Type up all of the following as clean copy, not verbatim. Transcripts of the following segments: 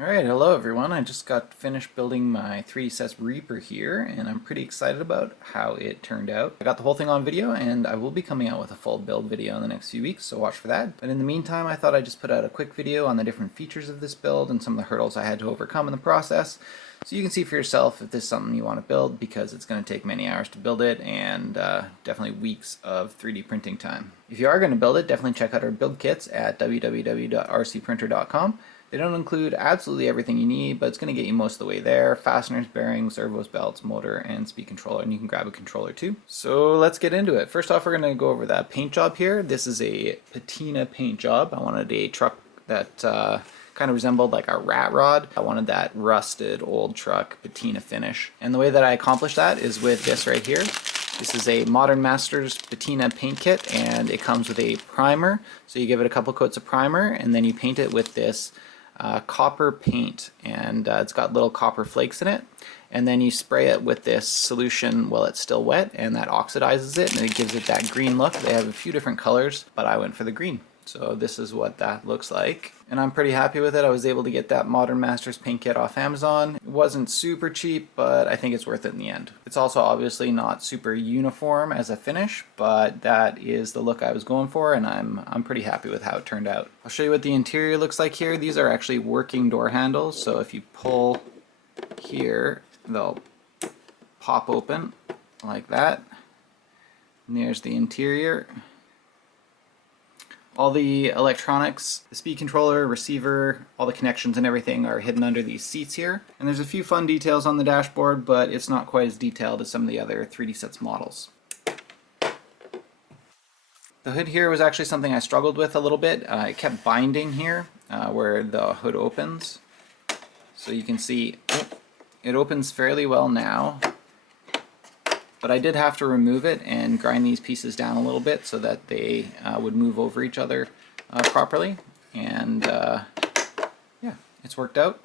Alright, hello everyone. I just got finished building my 3DSets Reaper here, and I'm pretty excited about how it turned out. I got the whole thing on video, and I will be coming out with a full build video in the next few weeks, so watch for that. But in the meantime, I thought I'd just put out a quick video on the different features of this build and some of the hurdles I had to overcome in the process, so you can see for yourself if this is something you want to build, because it's going to take many hours to build it, and definitely weeks of 3D printing time. If you are going to build it, definitely check out our build kits at www.rcprinter.com. They don't include absolutely everything you need, but it's going to get you most of the way there. Fasteners, bearings, servos, belts, motor, and speed controller, and you can grab a controller too. So let's get into it. First off, we're going to go over that paint job here. This is a patina paint job. I wanted a truck that kind of resembled like a rat rod. I wanted that rusted old truck patina finish. And the way that I accomplished that is with this right here. This is a Modern Masters patina paint kit, and it comes with a primer. So you give it a couple coats of primer, and then you paint it with this copper paint, and it's got little copper flakes in it, and then you spray it with this solution while it's still wet, and that oxidizes it and it gives it that green look. They have a few different colors, but I went for the green. So this is what that looks like, and I'm pretty happy with it. I was able to get that Modern Masters paint kit off Amazon. It wasn't super cheap, but I think it's worth it in the end. It's also obviously not super uniform as a finish, but that is the look I was going for, and I'm pretty happy with how it turned out. I'll show you what the interior looks like here. These are actually working door handles, so if you pull here, they'll pop open like that. And there's the interior. All the electronics, the speed controller, receiver, all the connections and everything are hidden under these seats here. And there's a few fun details on the dashboard, but it's not quite as detailed as some of the other 3DSets models. The hood here was actually something I struggled with a little bit. It kept binding here where the hood opens. So you can see it opens fairly well now. But I did have to remove it and grind these pieces down a little bit so that they would move over each other properly. And yeah, it's worked out.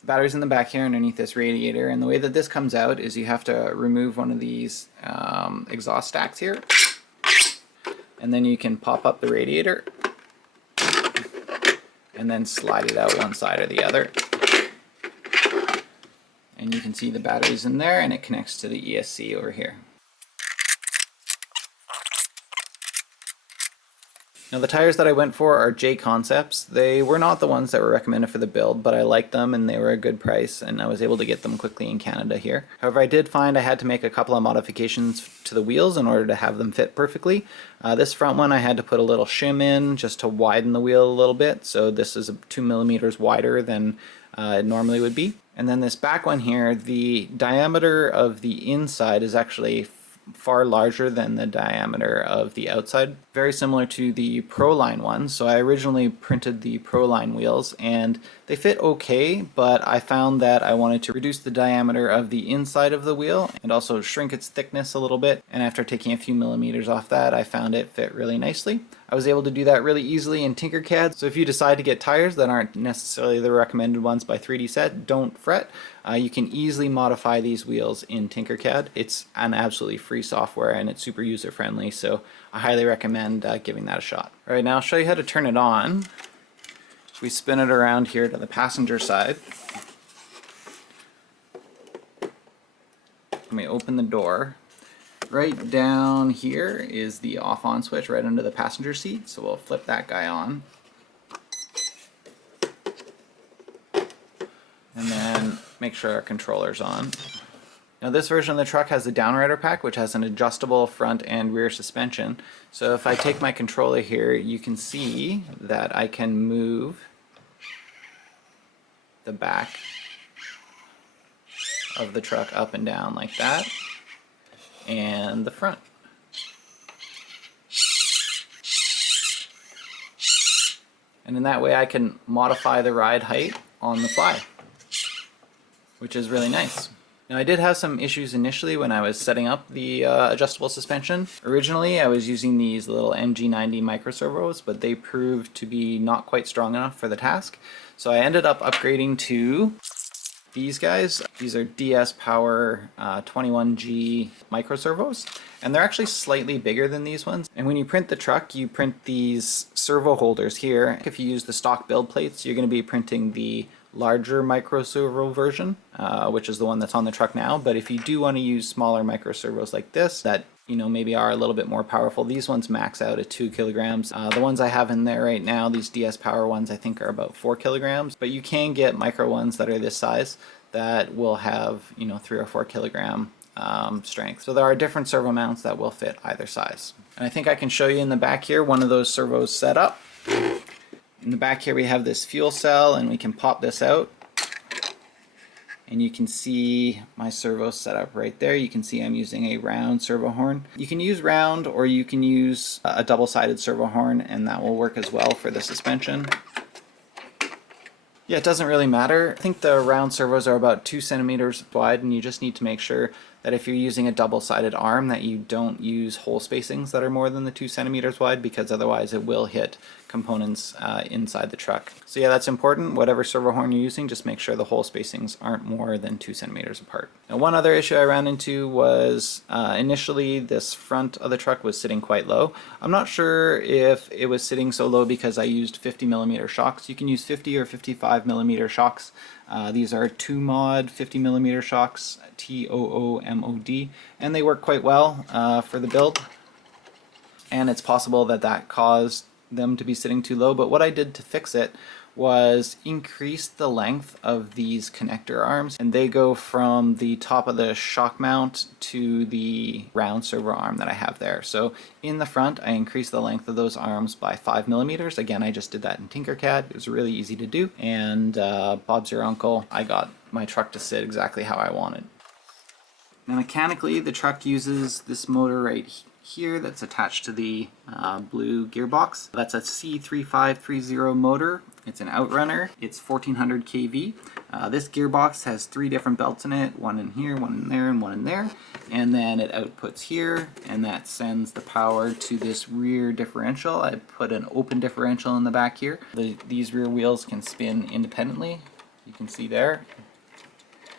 The battery's in the back here underneath this radiator, and the way that this comes out is you have to remove one of these exhaust stacks here, and then you can pop up the radiator and then slide it out one side or the other. And you can see the batteries in there, and it connects to the ESC over here. Now the tires that I went for are J Concepts. They were not the ones that were recommended for the build, but I liked them and they were a good price, and I was able to get them quickly in Canada here. However, I did find I had to make a couple of modifications to the wheels in order to have them fit perfectly. This front one I had to put a little shim in just to widen the wheel a little bit, so this is 2 millimeters wider than it normally would be. And then this back one here, the diameter of the inside is actually far larger than the diameter of the outside. Very similar to the Proline one. So I originally printed the Proline wheels and they fit okay, but I found that I wanted to reduce the diameter of the inside of the wheel and also shrink its thickness a little bit. And after taking a few millimeters off that, I found it fit really nicely. I was able to do that really easily in Tinkercad. So if you decide to get tires that aren't necessarily the recommended ones by 3DSet, don't fret. You can easily modify these wheels in Tinkercad. It's an absolutely free software and it's super user friendly, so I highly recommend giving that a shot. Alright, now I'll show you how to turn it on. We spin it around here to the passenger side. Let me open the door. Right down here is the off-on switch right under the passenger seat, so we'll flip that guy on. And then make sure our controller's on. Now this version of the truck has the downrider pack, which has an adjustable front and rear suspension. So if I take my controller here, you can see that I can move the back of the truck up and down like that, and the front. And in that way I can modify the ride height on the fly, which is really nice. Now I did have some issues initially when I was setting up the adjustable suspension. Originally I was using these little MG90 micro servos, but they proved to be not quite strong enough for the task. So I ended up upgrading to these guys. These are DS Power 21G micro servos, and they're actually slightly bigger than these ones. And when you print the truck, you print these servo holders here. If you use the stock build plates, you're going to be printing the larger micro servo version, which is the one that's on the truck now. But if you do want to use smaller micro servos like this, that maybe are a little bit more powerful, these ones max out at 2 kilograms. The ones I have in there right now, these DS Power ones, I think are about 4 kilograms. But you can get micro ones that are this size that will have 3 or 4 kilogram strength. So there are different servo mounts that will fit either size. And I think I can show you in the back here one of those servos set up. In the back here we have this fuel cell, and we can pop this out. And you can see my servo set up right there. You can see I'm using a round servo horn. You can use round, or you can use a double-sided servo horn, and that will work as well for the suspension. Yeah, it doesn't really matter. I think the round servos are about 2 centimeters wide, and you just need to make sure that if you're using a double-sided arm that you don't use hole spacings that are more than the 2 centimeters wide, because otherwise it will hit components inside the truck. So yeah, that's important. Whatever servo horn you're using, just make sure the hole spacings aren't more than 2 centimeters apart. Now, one other issue I ran into was initially this front of the truck was sitting quite low. I'm not sure if it was sitting so low because I used 50 millimeter shocks. You can use 50 or 55 millimeter shocks. These are 2-mod 50 millimeter shocks, TOOMOD, and they work quite well for the build. And it's possible that that caused them to be sitting too low, but what I did to fix it was increase the length of these connector arms, and they go from the top of the shock mount to the round servo arm that I have there. So in the front I increased the length of those arms by 5 millimeters. Again, I just did that in Tinkercad. It was really easy to do, and Bob's your uncle, I got my truck to sit exactly how I wanted. Now mechanically, the truck uses this motor right here that's attached to the blue gearbox. That's a C3530 motor. It's an outrunner. It's 1400 kV. This gearbox has 3 different belts in it, one in here, one in there, and one in there. And then it outputs here, and that sends the power to this rear differential. I put an open differential in the back here. These rear wheels can spin independently. You can see there.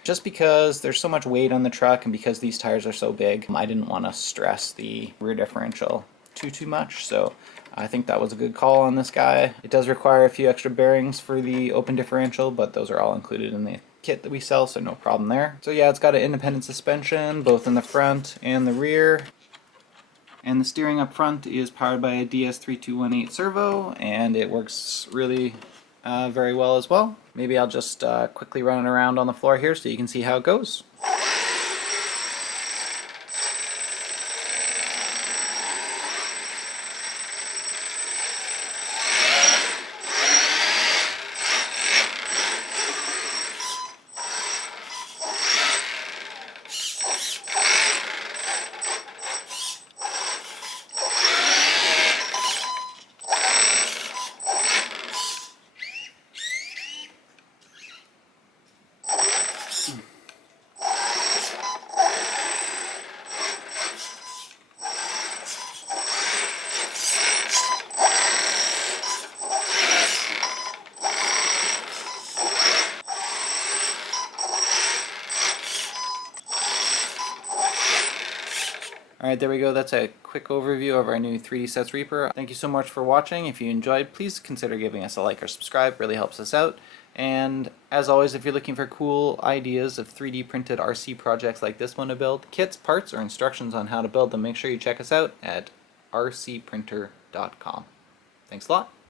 Just because there's so much weight on the truck and because these tires are so big, I didn't want to stress the rear differential too much, so I think that was a good call on this guy. It does require a few extra bearings for the open differential, but those are all included in the kit that we sell, so no problem there. So yeah, it's got an independent suspension both in the front and the rear. And the steering up front is powered by a DS3218 servo, and it works really very well as well. Maybe I'll just quickly run it around on the floor here so you can see how it goes. Alright, there we go. That's a quick overview of our new 3DSets Reaper. Thank you so much for watching. If you enjoyed, please consider giving us a like or subscribe. It really helps us out. And as always, if you're looking for cool ideas of 3D printed RC projects like this one to build, kits, parts, or instructions on how to build them, make sure you check us out at rcprinter.com. Thanks a lot.